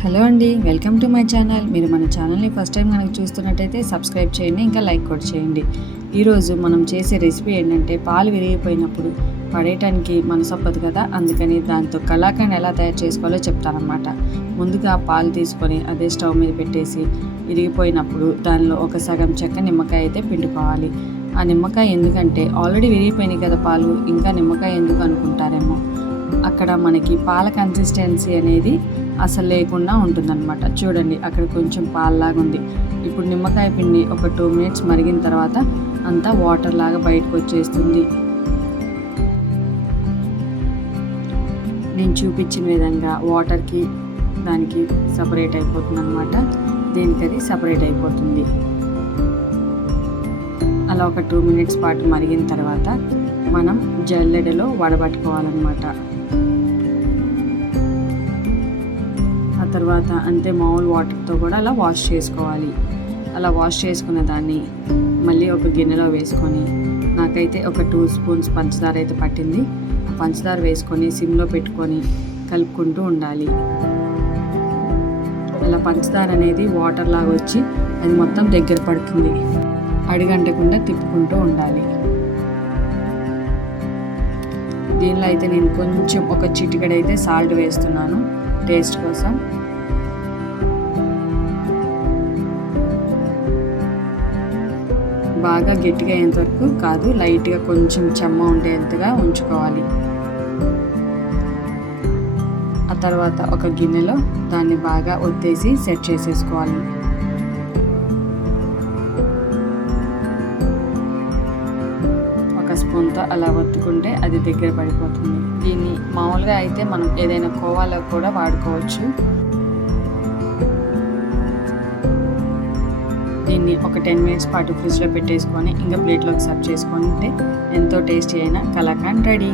Hello అండి welcome to my channel. మీరు మన ఛానల్ని ఫస్ట్ టైం కనుక చూస్తున్నట్టయితే సబ్స్క్రైబ్ చేయండి ఇంకా లైక్ కూడా చేయండి. ఈరోజు మనం చేసే రెసిపీ ఏంటంటే పాలు విరిగిపోయినప్పుడు పడేయటానికి మనసొప్పదు కదా అందుకని దాంతో కలాకండ్ ఎలా తయారు చేసుకోవాలో చెప్తానమాట ముందుగా పాలు తీసుకొని అదే స్టవ్ మీద పెట్టేసి విరిగిపోయినప్పుడు దానిలో ఒక సగం చెక్క నిమ్మకాయ అయితే పిండుకోవాలి. ఆ నిమ్మకాయ ఎందుకంటే ఆల్రెడీ విరిగిపోయినాయి కదా పాలు ఇంకా నిమ్మకాయ ఎందుకు అనుకుంటారేమో. అక్కడ మనకి పాల కన్సిస్టెన్సీ అనేది అసలు లేకుండా ఉంటుందన్నమాట. చూడండి అక్కడ కొంచెం పాల్లాగా ఉంది. ఇప్పుడు నిమ్మకాయ పిండి ఒక టూ మినిట్స్ మరిగిన తర్వాత అంతా వాటర్ లాగా బయటకు వచ్చేస్తుంది. నేను చూపించిన విధంగా వాటర్కి దానికి సపరేట్ అయిపోతుంది అనమాట దీనికి అది సపరేట్ అయిపోతుంది. అలా ఒక టూ మినిట్స్ పాటు మరిగిన తర్వాత మనం జల్లెడలో వడబట్టుకోవాలన్నమాట. ఆ తర్వాత అంతే మామూలు వాటర్తో కూడా అలా వాష్ చేసుకోవాలి. అలా వాష్ చేసుకున్న దాన్ని మళ్ళీ ఒక గిన్నెలో వేసుకొని నాకైతే ఒక టూ స్పూన్స్ పంచదార అయితే పట్టింది. ఆ పంచదార వేసుకొని సిమ్లో పెట్టుకొని కలుపుకుంటూ ఉండాలి. అలా పంచదార అనేది వాటర్ లాగా వచ్చి అది మొత్తం దగ్గర పడుతుంది. అడిగంటకుండా తిప్పుకుంటూ ఉండాలి. దీనిలో అయితే నేను కొంచెం ఒక చిటికడైతే సాల్ట్ వేస్తున్నాను. టేస్ట్ కోసం. బాగా గట్టిగా అయ్యేంత వరకు కాదు లైట్గా కొంచెం చెమ్మ ఉండేంతగా ఉంచుకోవాలి. ఆ తర్వాత ఒక గిన్నెలో దాన్ని బాగా ఒత్తేసి సెట్ చేసేసుకోవాలి. ఒక అలా ఒత్తుకుంటే అది దగ్గర పడిపోతుంది. దీన్ని మామూలుగా అయితే మనం ఏదైనా కోవాలో కూడా వాడుకోవచ్చు. దీన్ని ఒక టెన్ మినిట్స్ పాటు ఫ్రిడ్జ్లో పెట్టేసుకొని ఇంకా ప్లేట్లోకి సర్వ్ చేసుకుంటే ఎంతో టేస్టీ అయిన కలాకాండ్ రెడీ.